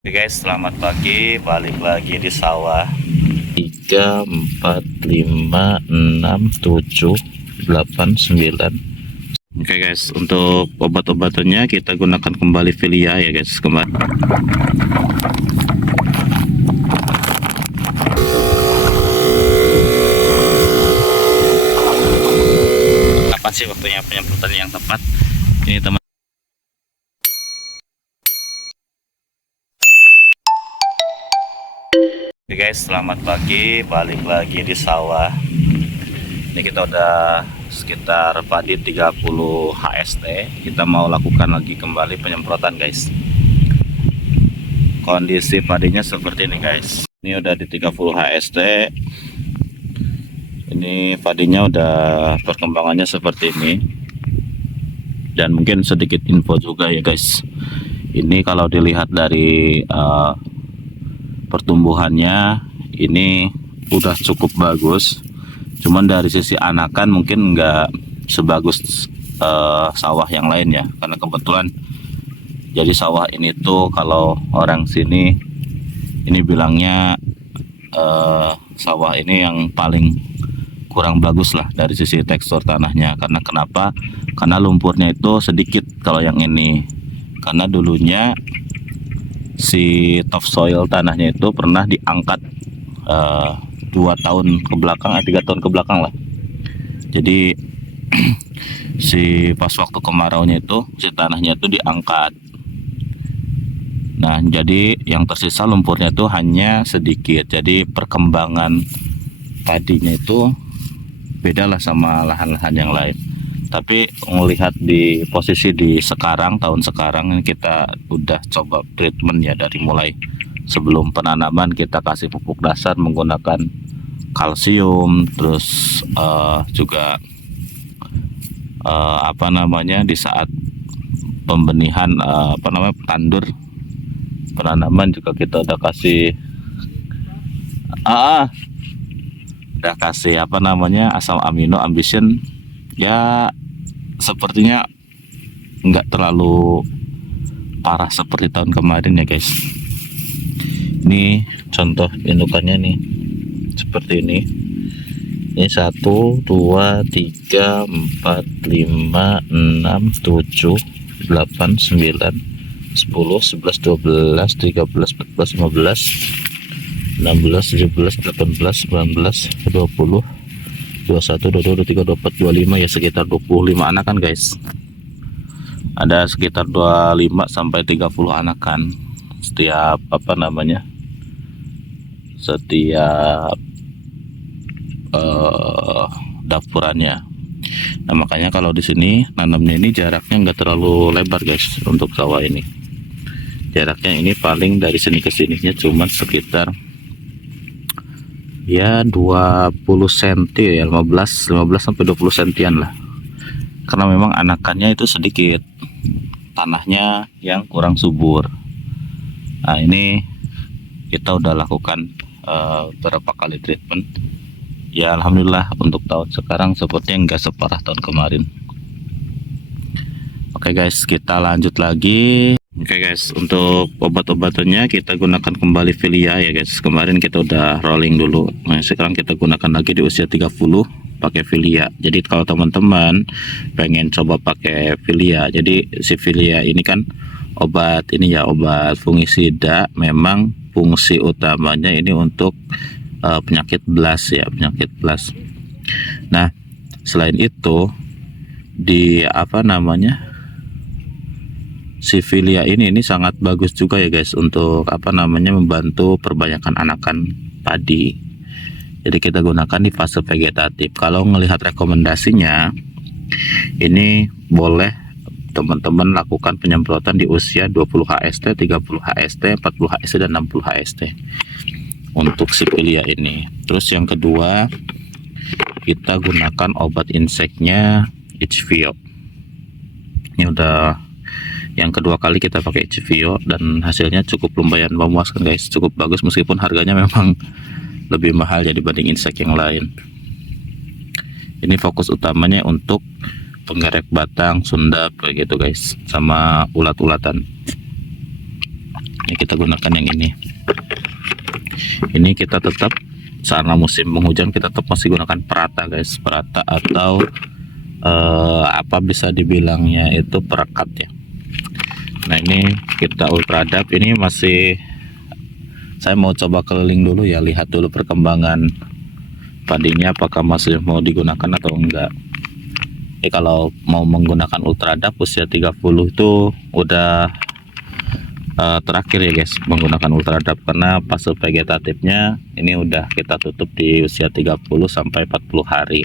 Oke guys, selamat pagi. Balik lagi di sawah. 3, 4, 5, 6, 7, 8, 9. Oke guys, untuk obat-obatannya kita gunakan kembali Filia ya guys. Kembali. Kapan sih waktunya penyemprotan yang tepat? Ini teman. Oke guys, selamat pagi. Balik lagi di sawah. Ini kita udah sekitar padi 30 HST. Kita mau lakukan lagi kembali penyemprotan guys. Kondisi padinya seperti ini guys. Ini udah di 30 HST. Ini padinya udah perkembangannya seperti ini. Dan mungkin sedikit info juga ya guys. Ini kalau dilihat dari pertumbuhannya ini udah cukup bagus, cuman dari sisi anakan mungkin nggak sebagus sawah yang lain ya, karena kebetulan jadi sawah ini tuh kalau orang sini ini bilangnya sawah ini yang paling kurang bagus lah dari sisi tekstur tanahnya. Karena kenapa? Karena lumpurnya itu sedikit kalau yang ini, karena dulunya si topsoil tanahnya itu pernah diangkat 2 tahun ke belakang, 3 tahun ke belakang lah. Jadi si pas waktu kemaraunya itu si tanahnya itu diangkat. Nah, jadi yang tersisa lumpurnya itu hanya sedikit. Jadi perkembangan padinya itu beda lah sama lahan-lahan yang lain. Tapi melihat di posisi di sekarang, tahun sekarang kita udah coba treatment ya, dari mulai sebelum penanaman kita kasih pupuk dasar menggunakan kalsium, terus juga di saat pembenihan tandur penanaman juga kita udah kasih asam amino ambition ya. Sepertinya nggak terlalu parah seperti tahun kemarin ya guys. Ini contoh indukannya nih seperti ini. Ini 1, 2, 3, 4, 5, 6, 7, 8, 9, 10, 11, 12, 13, 14, 15, 16, 17, 18, 19, 20, 21, 22, 23, 24, 25 ya, sekitar 25 anakan guys. Ada sekitar 25 sampai 30 anakan setiap setiap dapurannya. Nah, makanya kalau di sini nanamnya ini jaraknya nggak terlalu lebar guys. Untuk sawah ini jaraknya ini paling dari sini ke sininya cuma sekitar ya 20 cm ya, 15 sampai 20 sentian lah. Karena memang anakannya itu sedikit, tanahnya yang kurang subur. Nah, ini kita udah lakukan beberapa kali treatment ya. Alhamdulillah untuk tahun sekarang sepertinya nggak separah tahun kemarin. Oke guys, kita lanjut lagi. Oke guys, untuk obat-obatannya kita gunakan kembali Filia ya guys. Kemarin kita udah rolling dulu. Nah, sekarang kita gunakan lagi di usia 30 pakai Filia. Jadi kalau teman-teman pengen coba pakai Filia, jadi si Filia ini kan obat fungisida. Memang fungsi utamanya ini untuk penyakit BLAS ya, penyakit BLAS. Nah, selain itu di si Filia ini sangat bagus juga ya guys untuk membantu perbanyakan anakan padi. Jadi kita gunakan di fase vegetatif. Kalau melihat rekomendasinya, ini boleh teman-teman lakukan penyemprotan di usia 20 HST, 30 HST, 40 HST, dan 60 HST untuk si Filia ini. Terus yang kedua, kita gunakan obat inseknya HVO. Ini udah yang kedua kali kita pakai HVO dan hasilnya cukup lumayan memuaskan guys, cukup bagus meskipun harganya memang lebih mahal ya dibanding insek yang lain. Ini fokus utamanya untuk penggerek batang, sundap kayak gitu guys, sama ulat-ulatan. Ini kita gunakan yang ini. Ini kita tetap karena musim penghujan kita tetap masih gunakan perata guys, perata atau apa bisa dibilangnya itu perekat ya. Nah ini kita ultradap, ini masih saya mau coba keliling dulu ya, lihat dulu perkembangan padinya apakah masih mau digunakan atau enggak. Kalau mau menggunakan ultradap usia 30 itu udah terakhir ya guys menggunakan ultradap, karena fase vegetatifnya ini udah kita tutup di usia 30 sampai 40 hari.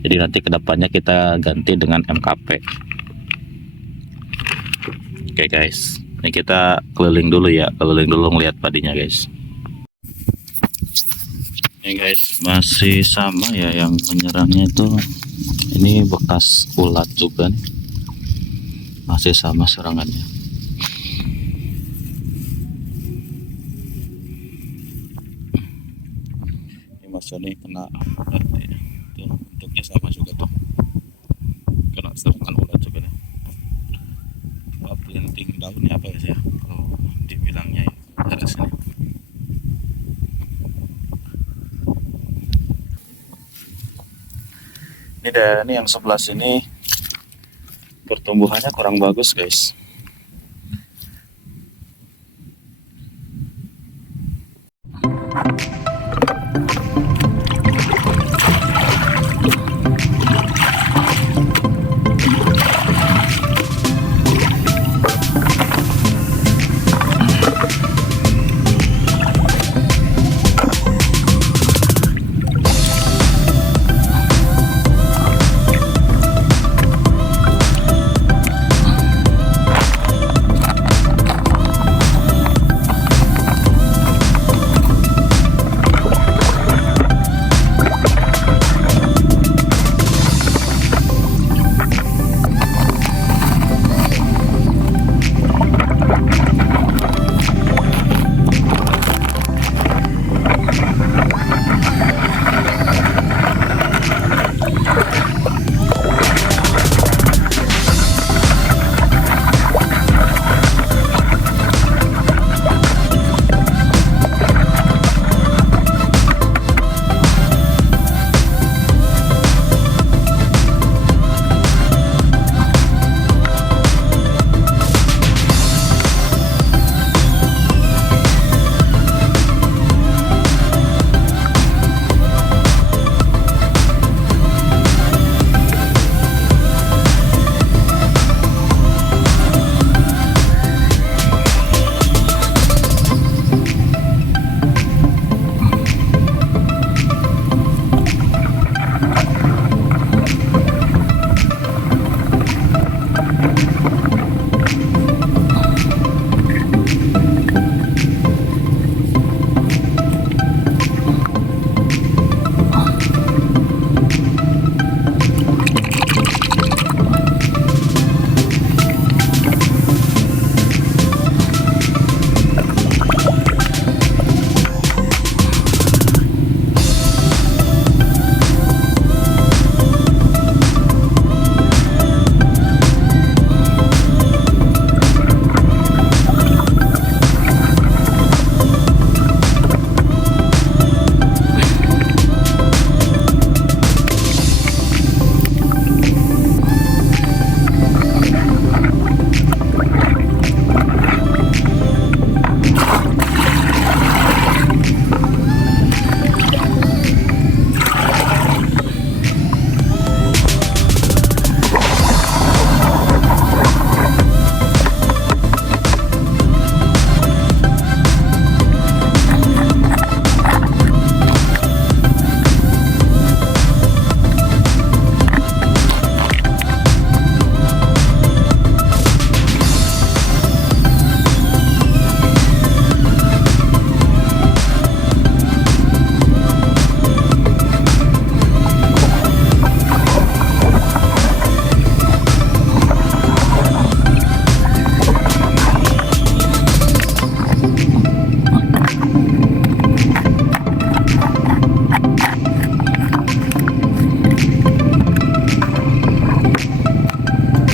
Jadi nanti kedepannya kita ganti dengan MKP. Oke guys, ini kita keliling dulu ya, keliling dulu ngeliat padinya guys. Ini guys masih sama ya, yang menyerangnya itu ini bekas ulat juga nih, masih sama serangannya. Ini masih nih kena ulat ya. Tuh, bentuknya sama juga tuh, kena serangan ulat juga nih. Pelinting daunnya apa ya kalau dibilangnya ya, dari sini. Ini dan ini yang sebelah sini pertumbuhannya kurang bagus guys.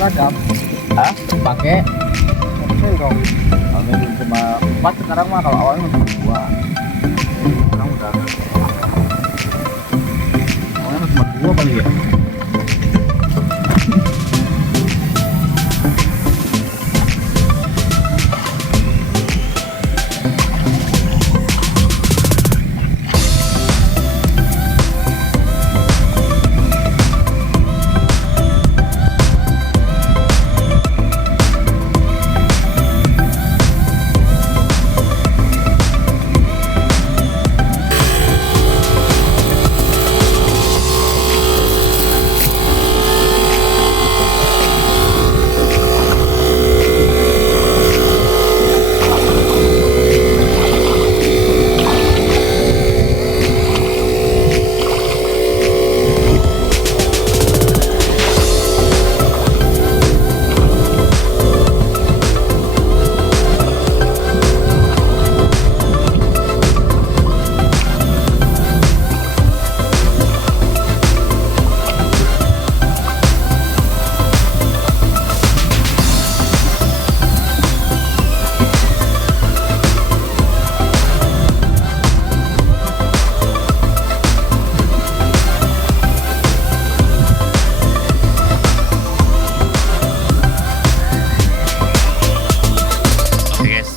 Seragam Hah? pakai sendok. Ini cuma 4 sekarang mah, kalau awalnya masih 2. Sekarang udah awalnya cuma 2 kali ya.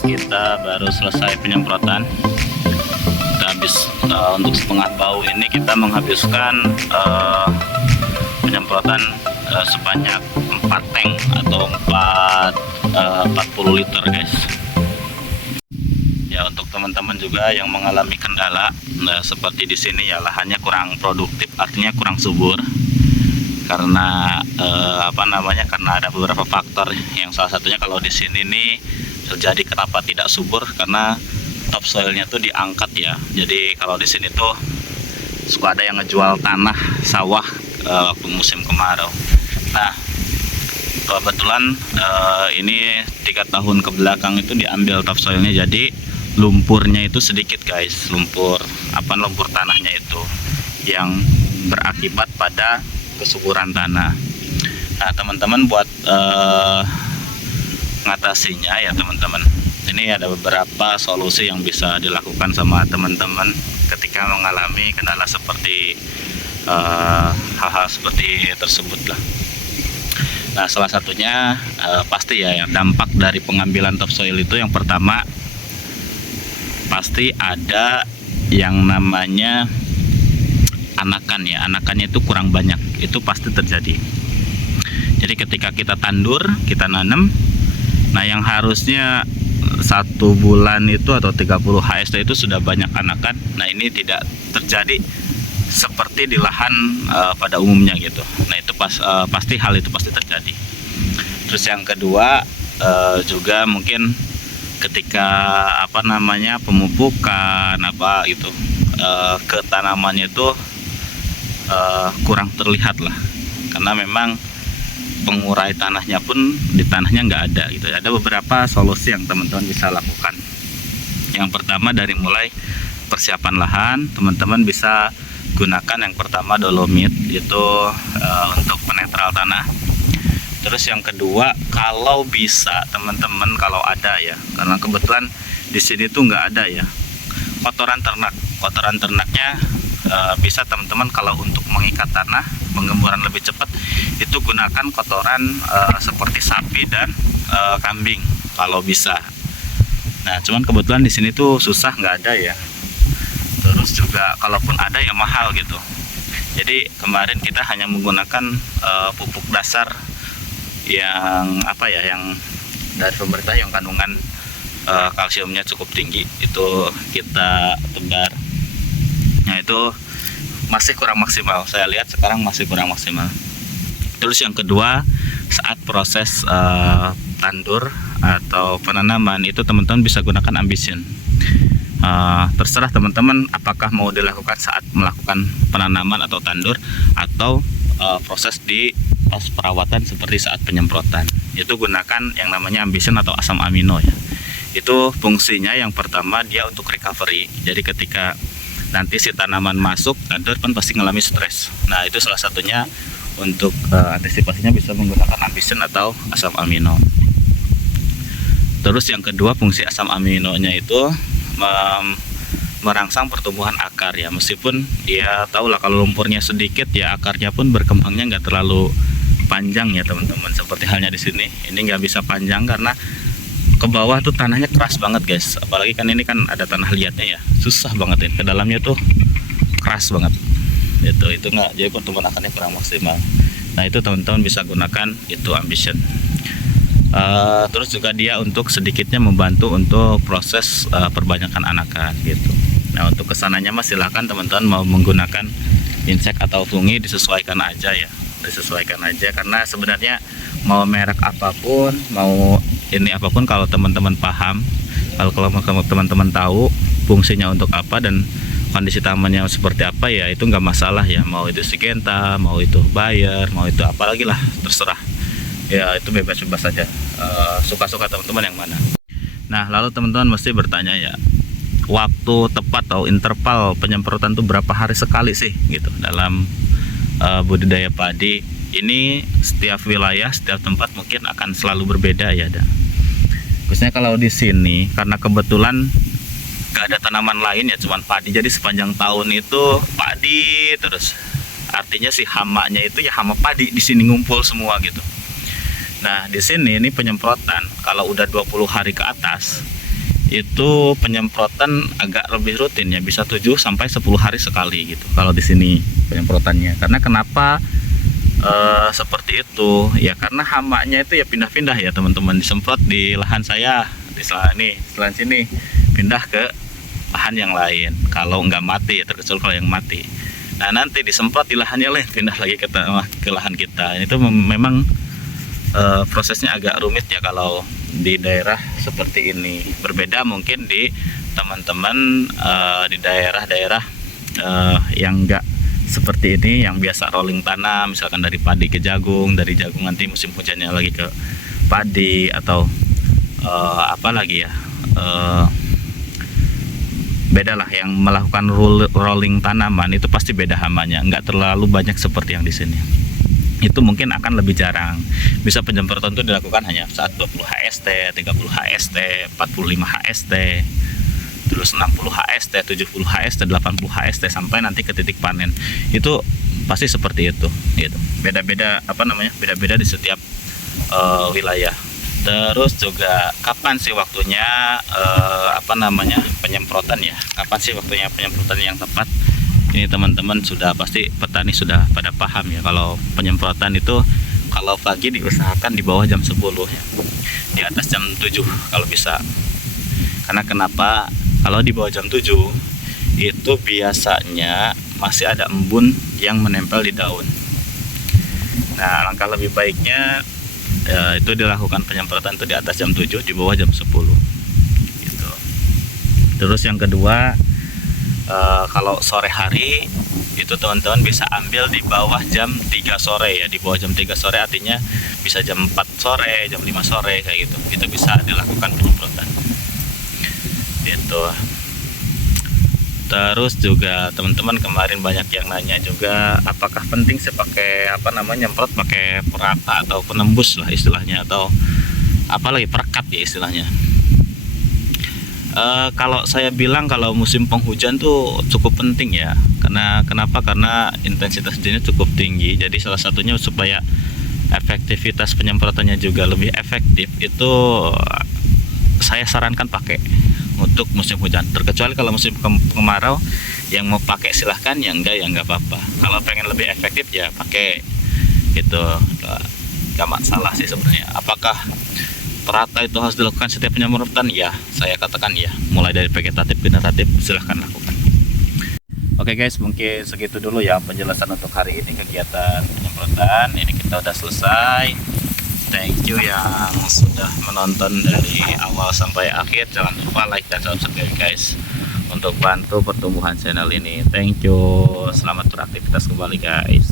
Kita baru selesai penyemprotan. Kita habis untuk setengah bau ini kita menghabiskan penyemprotan sebanyak 4 tank atau 40 liter guys. Ya, untuk teman-teman juga yang mengalami kendala seperti di sini ya, lahannya kurang produktif, artinya kurang subur karena karena ada beberapa faktor. Yang salah satunya kalau di sini nih terjadi kenapa tidak subur, karena topsoilnya tuh diangkat ya. Jadi kalau di sini tuh suka ada yang ngejual tanah sawah waktu musim kemarau. Nah, kebetulan ini 3 tahun ke belakang itu diambil topsoilnya, jadi lumpurnya itu sedikit guys, lumpur tanahnya itu yang berakibat pada kesuburan tanah. Nah, teman-teman buat ngatasinya ya teman-teman, ini ada beberapa solusi yang bisa dilakukan sama teman-teman ketika mengalami kendala seperti hal-hal seperti tersebut lah. Nah, salah satunya pasti ya, yang dampak dari pengambilan topsoil itu yang pertama pasti ada yang namanya anakan ya, anakannya itu kurang banyak, itu pasti terjadi. Jadi ketika kita tandur, kita nanam, nah yang harusnya 1 bulan itu atau 30 HST itu sudah banyak anakan. Nah, ini tidak terjadi seperti di lahan pada umumnya gitu. Nah, itu pasti hal itu pasti terjadi. Terus yang kedua juga mungkin ketika pemupukan gitu ke tanamannya itu kurang terlihat lah, karena memang pengurai tanahnya pun di tanahnya nggak ada gitu. Ada beberapa solusi yang teman-teman bisa lakukan. Yang pertama dari mulai persiapan lahan, teman-teman bisa gunakan yang pertama dolomit itu untuk penetral tanah. Terus yang kedua, kalau bisa teman-teman kalau ada ya, karena kebetulan di sini tuh nggak ada ya, kotoran ternaknya bisa teman-teman kalau untuk mengikat tanah, penggemburan lebih cepat, itu gunakan kotoran seperti sapi dan kambing kalau bisa. Nah, cuman kebetulan di sini tuh susah, nggak ada ya. Terus juga kalaupun ada ya mahal gitu. Jadi kemarin kita hanya menggunakan pupuk dasar yang yang dari pemerintah yang kandungan kalsiumnya cukup tinggi, itu kita tebar. Nah, itu masih kurang maksimal, saya lihat sekarang masih kurang maksimal. Terus yang kedua, saat proses tandur atau penanaman itu teman-teman bisa gunakan Ambition. Terserah teman-teman apakah mau dilakukan saat melakukan penanaman atau tandur, atau proses di pas perawatan seperti saat penyemprotan. Itu gunakan yang namanya Ambition atau asam amino ya. Itu fungsinya yang pertama dia untuk recovery. Jadi ketika nanti si tanaman masuk tandur kan pasti ngalami stres. Nah, itu salah satunya untuk antisipasinya bisa menggunakan Ambition atau asam amino. Terus yang kedua, fungsi asam aminonya itu merangsang pertumbuhan akar ya. Meskipun ya tahulah kalau lumpurnya sedikit ya akarnya pun berkembangnya nggak terlalu panjang ya teman-teman. Seperti halnya di sini, ini nggak bisa panjang karena ke bawah tuh tanahnya keras banget guys. Apalagi kan ini kan ada tanah liatnya ya, susah banget ini. Ke dalamnya tuh keras banget. Itu nggak, jadi pertumbuhan akarnya kurang maksimal. Nah itu teman-teman bisa gunakan itu Ambition. Terus juga dia untuk sedikitnya membantu untuk proses perbanyakan anakan gitu. Nah untuk kesananya mas silahkan teman-teman mau menggunakan insek atau fungi disesuaikan aja ya, disesuaikan aja karena sebenarnya mau merek apapun, mau ini apapun, kalau teman-teman paham, kalau teman-teman tahu fungsinya untuk apa dan kondisi tamannya seperti apa ya itu nggak masalah ya, mau itu Syngenta, mau itu Bayer, mau itu apalagi lah terserah ya, itu bebas-bebas saja, suka-suka teman-teman yang mana. Nah lalu teman-teman mesti bertanya ya, waktu tepat atau interval penyemprotan itu berapa hari sekali sih gitu dalam budidaya padi ini. Setiap wilayah, setiap tempat mungkin akan selalu berbeda ya. Khususnya kalau di sini karena kebetulan gak ada tanaman lain ya, cuman padi, jadi sepanjang tahun itu padi terus. Artinya si hamanya itu ya hama padi di sini ngumpul semua gitu. Nah di sini ini penyemprotan kalau udah 20 hari ke atas itu penyemprotan agak lebih rutin ya, bisa 7 sampai 10 hari sekali gitu kalau di sini penyemprotannya. Karena kenapa seperti itu ya, karena hamanya itu ya pindah-pindah ya teman-teman, disemprot di lahan saya di sebelah sini pindah ke lahan yang lain kalau nggak mati ya, terkecuali kalau yang mati. Nah nanti disemprot di lahannya lain, pindah lagi ke lahan kita. Itu memang prosesnya agak rumit ya kalau di daerah seperti ini. Berbeda mungkin di teman-teman di daerah-daerah yang enggak seperti ini, yang biasa rolling tanam, misalkan dari padi ke jagung, dari jagung nanti musim hujannya lagi ke padi, atau apa lagi ya, beda lah yang melakukan rolling tanaman itu pasti beda hamanya, nggak terlalu banyak seperti yang di sini. Itu mungkin akan lebih jarang. Bisa penyemprotan itu dilakukan hanya saat 20 HST, 30 HST, 45 HST, terus 60 HST, 70 HST, 80 HST sampai nanti ke titik panen. Itu pasti seperti itu gitu. Beda-beda beda-beda di setiap wilayah. Terus juga kapan sih waktunya penyemprotan ya? Kapan sih waktunya penyemprotan yang tepat? Ini teman-teman sudah pasti, petani sudah pada paham ya, kalau penyemprotan itu kalau pagi diusahakan di bawah jam 10 ya, di atas jam 7 kalau bisa. Karena kenapa? Kalau di bawah jam 7 itu biasanya masih ada embun yang menempel di daun. Nah langkah lebih baiknya itu dilakukan penyemprotan itu di atas jam 7, di bawah jam 10 gitu. Terus yang kedua, kalau sore hari itu teman-teman bisa ambil di bawah jam 3 sore ya. Di bawah jam 3 sore artinya bisa jam 4 sore, jam 5 sore kayak gitu. Itu bisa dilakukan penyemprotan gitu. Terus juga teman-teman kemarin banyak yang nanya juga, apakah penting sih pakai nyemprot pakai perata atau penembus lah istilahnya, atau apalagi perekat ya istilahnya. Kalau saya bilang kalau musim penghujan tuh cukup penting ya, karena kenapa? Karena intensitas hujannya cukup tinggi. Jadi salah satunya supaya efektivitas penyemprotannya juga lebih efektif, itu saya sarankan pakai untuk musim hujan. Terkecuali kalau musim kemarau, yang mau pakai silahkan, yang enggak ya enggak apa-apa. Kalau pengen lebih efektif ya pakai gitu, nggak masalah sih sebenarnya. Apakah perata itu harus dilakukan setiap penyemprotan? Ya, saya katakan ya. Mulai dari vegetatif, generatif, silahkan lakukan. Oke guys, mungkin segitu dulu ya penjelasan untuk hari ini kegiatan penyemprotan. Ini kita udah selesai. Thank you yang sudah menonton dari awal sampai akhir. Jangan lupa like dan subscribe guys, untuk bantu pertumbuhan channel ini. Thank you. Selamat beraktivitas kembali guys.